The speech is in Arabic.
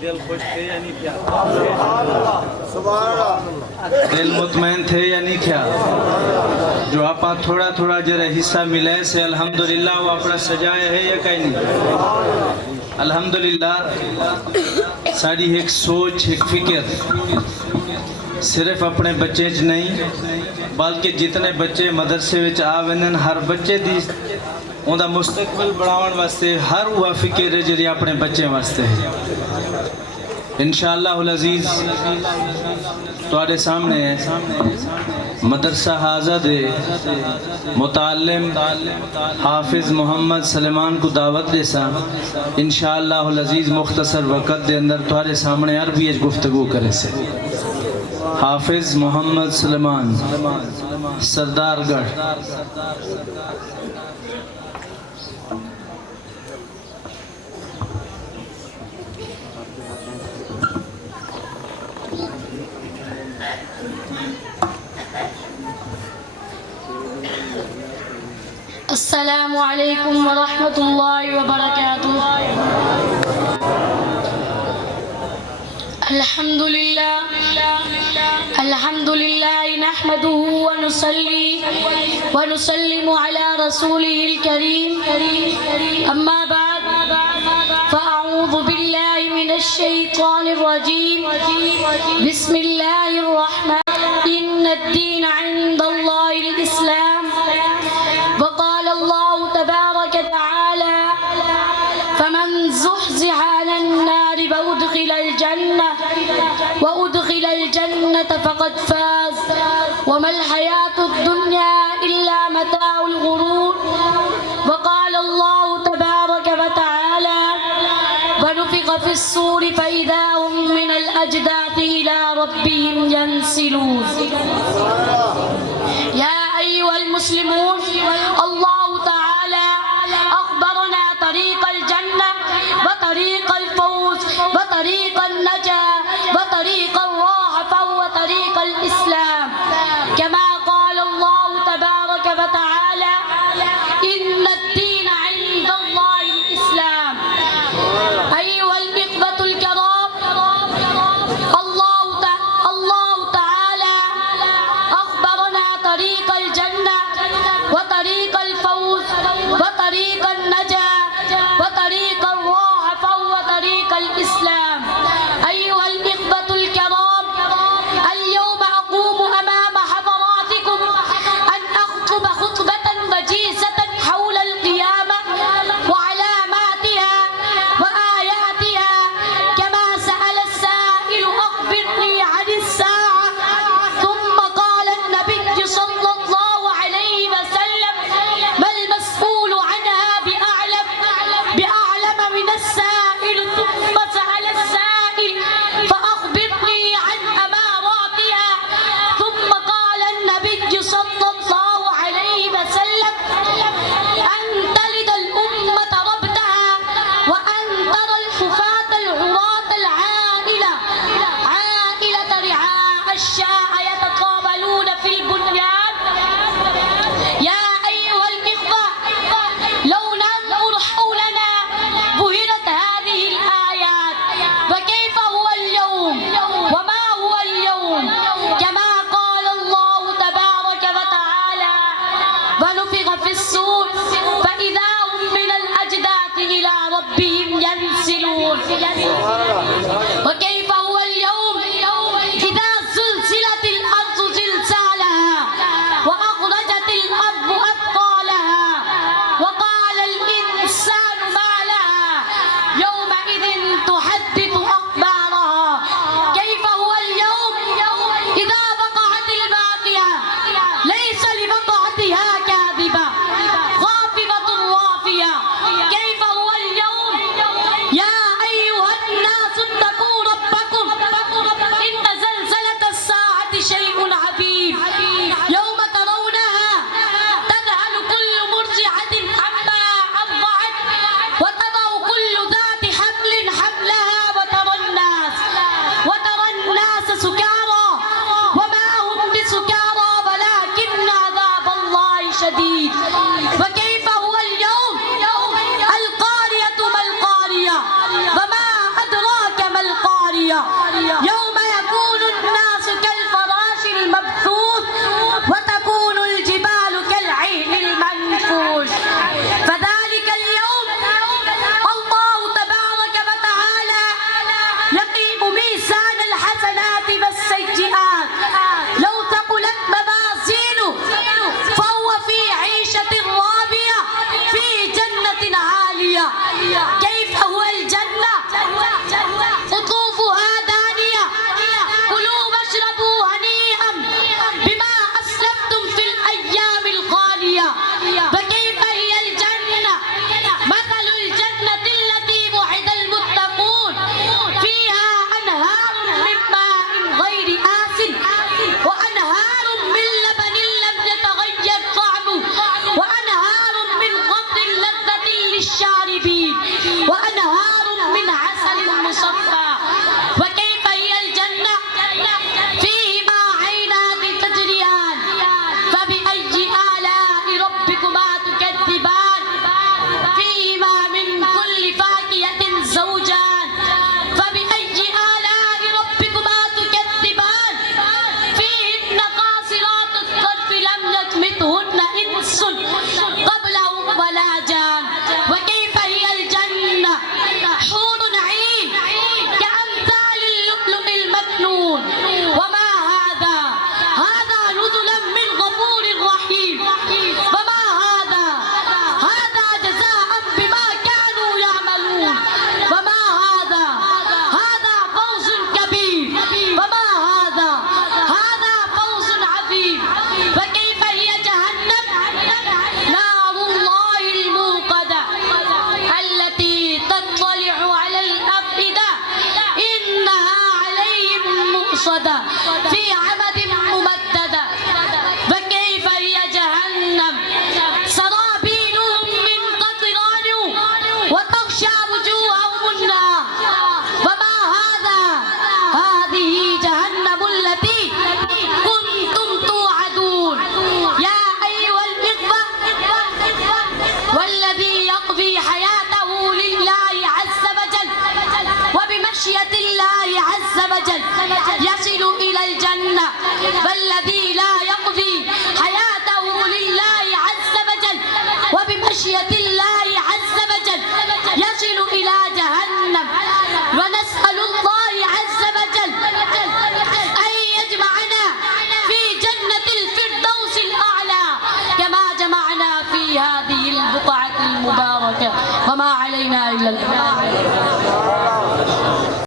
दिल खुश थे या नहीं क्या? दिल मुतमैन थे या नहीं क्या? जो आप थोड़ा थोड़ा जरा हिस्सा मिले से अल्हम्दुलिल्लाह वो अपना सजाया है या कहीं नहीं? अल्हम्दुलिल्लाह साड़ी एक सोच एक फिक्र सिर्फ अपने बच्चे च नहीं बल्कि जितने बच्चे मदरसे विच आ वैन हर बच्चे दी उनका मुस्तकबिल बनाने वास्ते हर वह फिक्र है जी अपने बच्चे वास्ते है। इंशाअल्लाहुल अज़ीज़ तुहाडे सामने मदरसा हाज़ा दे मुतालिम हाफिज मोहम्मद सलेमान को दावत देसा इंशाअल्लाहुल अज़ीज़ मुख्तसर वक़्त दे अंदर तुहाडे सामने अरबी गुफ्तगू करे से। हाफिज मोहम्मद सलेमान सरदारगढ़। अस्सलामु अलैकुम व रहमतुल्लाहि व बरकातुहू। अल्हम्दुलिल्लाह नहमदुहू व नुसल्ली व नुसल्लिमु अला रसूलिहिल करीम। अम्मा बाद फ़अऊज़ु बिल्लाहि मिनश शैतानिर रजीम। बिस्मिल्लाहिर रहमानिर रहीम। इन्नद-दीन इंदल्लाहिल इस्लाम। وقال الله تبارك وتعالى فمن زحزح عن النار وأدخل الجنة فقد فاز وما الحياة الدنيا إلا متاع الغرور. وقال الله تبارك وتعالى ونفخ في الصور فإذا هم من الأجداث إلى ربهم ينسلون. يا أيها المسلمون الله تعالى أخبرنا طريق الجنة وطريق الفوز وطريق النجاة وطريق الراحة فهو طريق الإسلام كما قال الله تبارك وتعالى إن الدين عند الله الإسلام. أيها الإخوة الكرام الله تعالى أخبرنا طريق الجنة وطريق الفوز وطريق النجاة وطريق الراحة فهو طريق الإسلام. أيها الإخوة الكرام اليوم أقوم أمام حضراتكم أن أخطب خطبة وجيزة حول القيامة وعلاماتها وآياتها كما سأل السائل أخبرني عن الساعة. ثم قال النبي صلى الله عليه وسلم ما المسؤول عنها بأعلم من السائل. ثم سأل السائل فأخبرني عن أماراتها. ثم قال النبي صلى الله عليه وسلم أن تلد الأمة ربتها وأن ترى الحفاة العراة عائلة رعاء الشاء يتقابلون في البنيان. يا أيها الإخوة لو ننظر حولنا بهرت هذه الآيات. وكيف هو اليوم وما هو اليوم كما قال الله تبارك وتعالى ونفخ في الصور فإذا هم من الأجداث إلى ربهم ينسلون. وكيف هو اليوم إذا زلزلت في عمد ممددة فكيف هي جهنم سرابيلهم من قطران وتغشى وجوههم النار وما هذه جهنم التي كنتم توعدون يا أيها الإخوة والذي يقضي حياته لله عز وجل وبمشيئة الله عز وجل يصل إلى الجنة والذي لا يقضي حياته لله عز وجل وبمشيئة الله عز وجل يصل إلى جهنم ونسأل الله عز وجل أن يجمعنا في جنة الفردوس الأعلى كما جمعنا في هذه البقعة المباركة وما علينا إلا البلاغ.